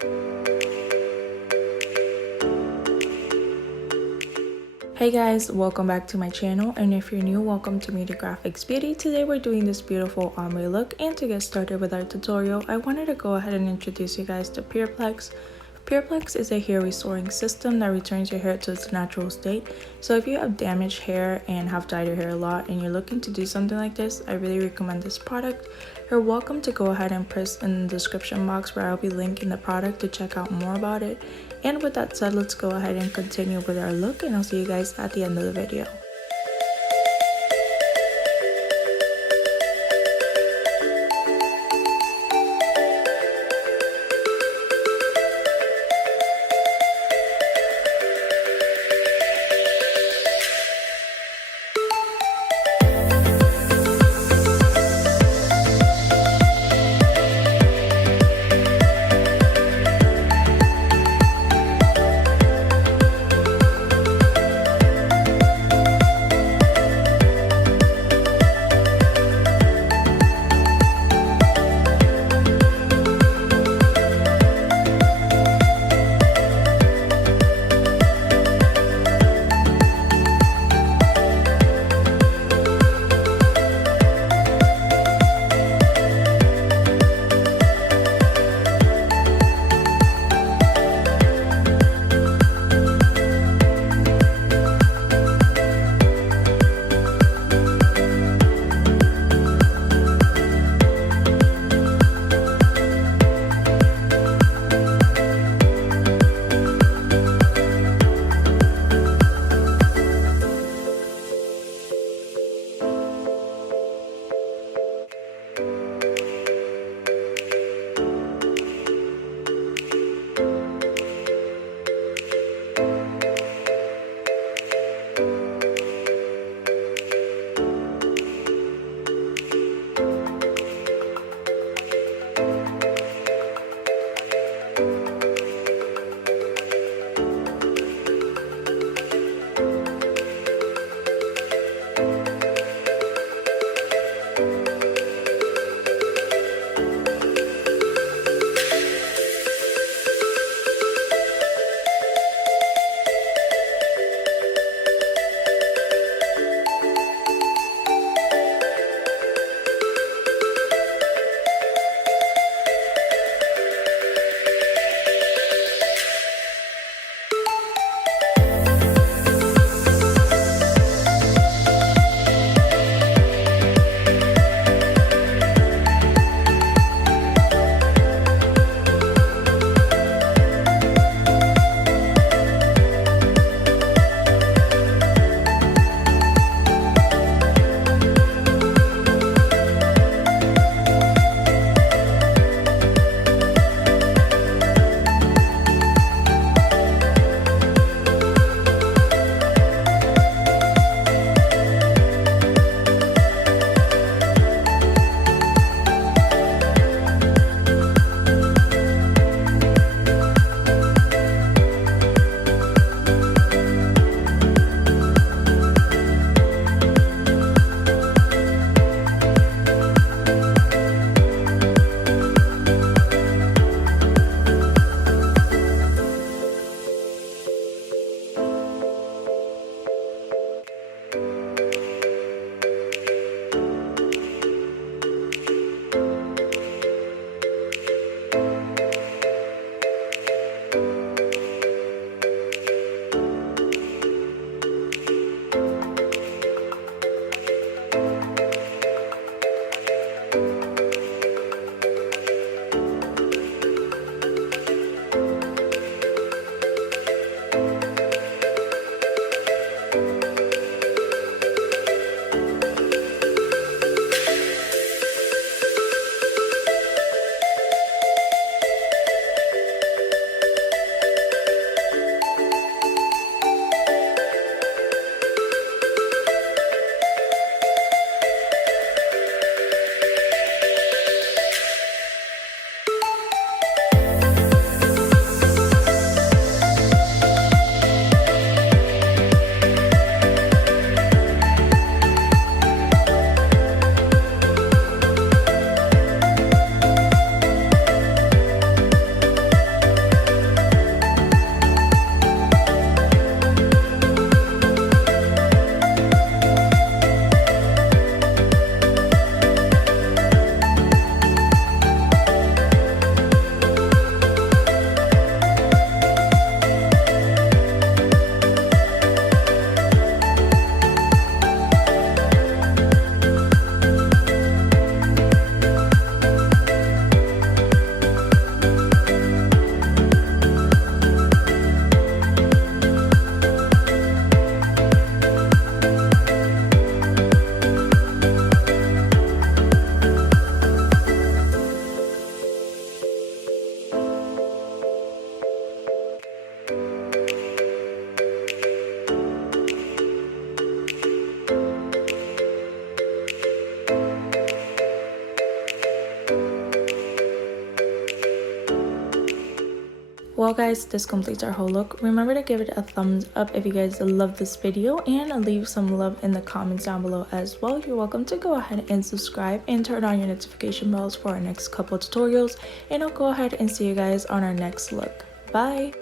Hey guys, welcome back to my channel, and if you're new, welcome to Media Graphics Beauty. Today we're doing this beautiful ombre look, and to get started with our tutorial, I wanted to go ahead and introduce you guys to Pureplex. Pureplex is a hair restoring system that returns your hair to its natural state. So if you have damaged hair and have dyed your hair a lot and you're looking to do something like this, I really recommend this product. You're welcome to go ahead and press in the description box where I'll be linking the product to check out more about it. And with that said, let's go ahead and continue with our look, and I'll see you guys at the end of the video. Well guys, this completes our whole look. Remember to give it a thumbs up if you guys love this video and leave some love in the comments down below as well. You're welcome to go ahead and subscribe and turn on your notification bells for our next couple tutorials, and I'll go ahead and see you guys on our next look. Bye!